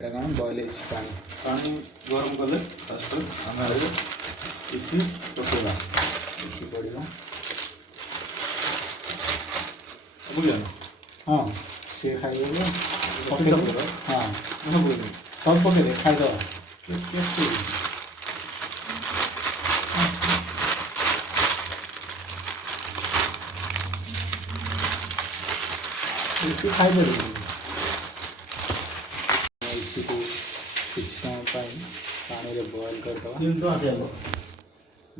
ଏଇଟା କ'ଣ ବଏଲ୍ ହେଇଛି ପାଣି ଗରମ କଲେ ଫାଷ୍ଟ ଆମେ ଆଉ ଇଠି ପକେଇବା। ଇଠି ପଡ଼ିବ। ବୁଝିଲ? ହଁ ସିଏ ଖାଇଦେବେ ପକେଇଦେବେ। ହଁ ସବୁ ସବୁ ପକେଇଦେ ଖାଇଦେବା। ଇଠି ଖାଇଦେବେ। ଇଠିକୁ କିଛି ସମୟ ପାଇଁ ପାଣିରେ ବଏଲ୍ କରିଦେବା।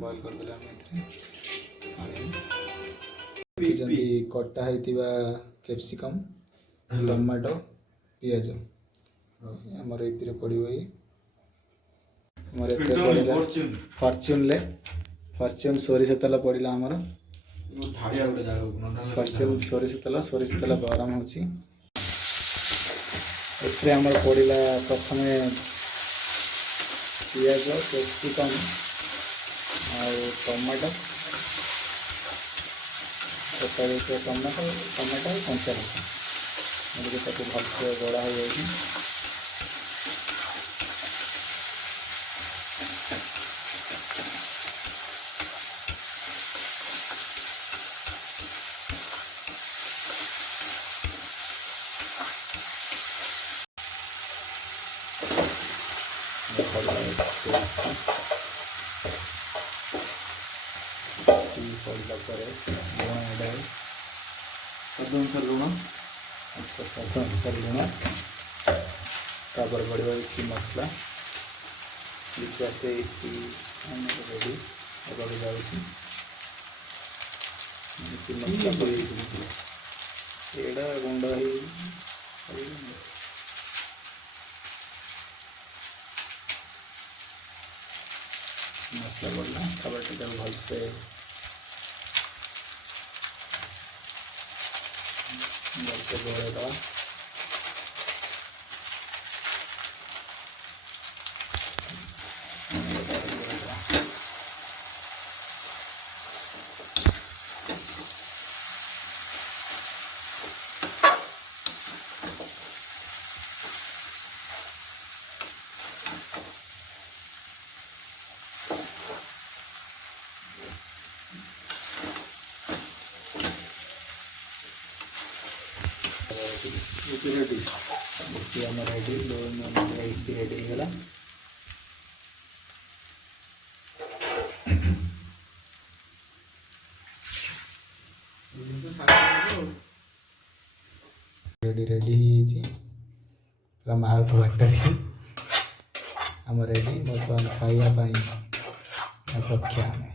ବଏଲ୍ କରିଦେଲେ ଆମେ ଏଥିରେ ରଖିଛନ୍ତି କଟା ହେଇଥିବା କ୍ୟାପ୍ସିକମ୍, ଟମାଟୋ, ପିଆଜ ଆମର ଏଥିରେ ପଡ଼ିବ। ଆମର ଏଥିରେ ପଡ଼ିଲା ଫର୍ଚ୍ୟୁନ୍ ସୋରିଷ ତେଲ ପଡ଼ିଲା। ଆମର ସୋରିଷ ତେଲ ଗରମ ହେଉଛି। ଏଥିରେ ଆମର ପଡ଼ିଲା ପ୍ରଥମେ ପିଆଜ, କ୍ୟାପ୍ସିକମ୍ ଆଉ ଟମାଟୋ, କଟା ଯାଇଥିବା ଟମାଟୋ ଆଉ କଞ୍ଚା ଲଙ୍କା ଏମିତି ତାକୁ ଭଲସେ ଗୋଳା ହୋଇଯାଇଛି। ପଡ଼ିଲା ପରେ ଲୁଣ ଏଡ଼େ ସ୍ୱାଦ ଅନୁସାରେ ଲୁଣ। ଆଚ୍ଛା ସ୍ୱାଦ ଅନୁସାରେ ଲୁଣ। ତାପରେ ପଡ଼ିବ ଇଠି ମସଲା। ଇଠି ଆମର ରେଡ଼ି ହେବାକୁ ଯାଉଛି। ଇଠି ମସଲା ସେଇଟା ଗୁଣ୍ଡ ହେଇ ମସଲା ପଡ଼ିଲା। ତାପରେ ଟିକେ ଭଲସେ ଗୋଳେଇଦେବା। ରେଡ଼ି ଇଠି ଆମର ରେଡ଼ି ରେଡ଼ି ହେଇଗଲା। ରେଡ଼ି ହେଇଯାଇଛି। ପୁରା ମାଉଥ ୱାଟରିଂ। ଆମ ରେଡ଼ି ବର୍ତ୍ତମାନ ଖାଇବା ପାଇଁ ଅପେକ୍ଷା। ଆମେ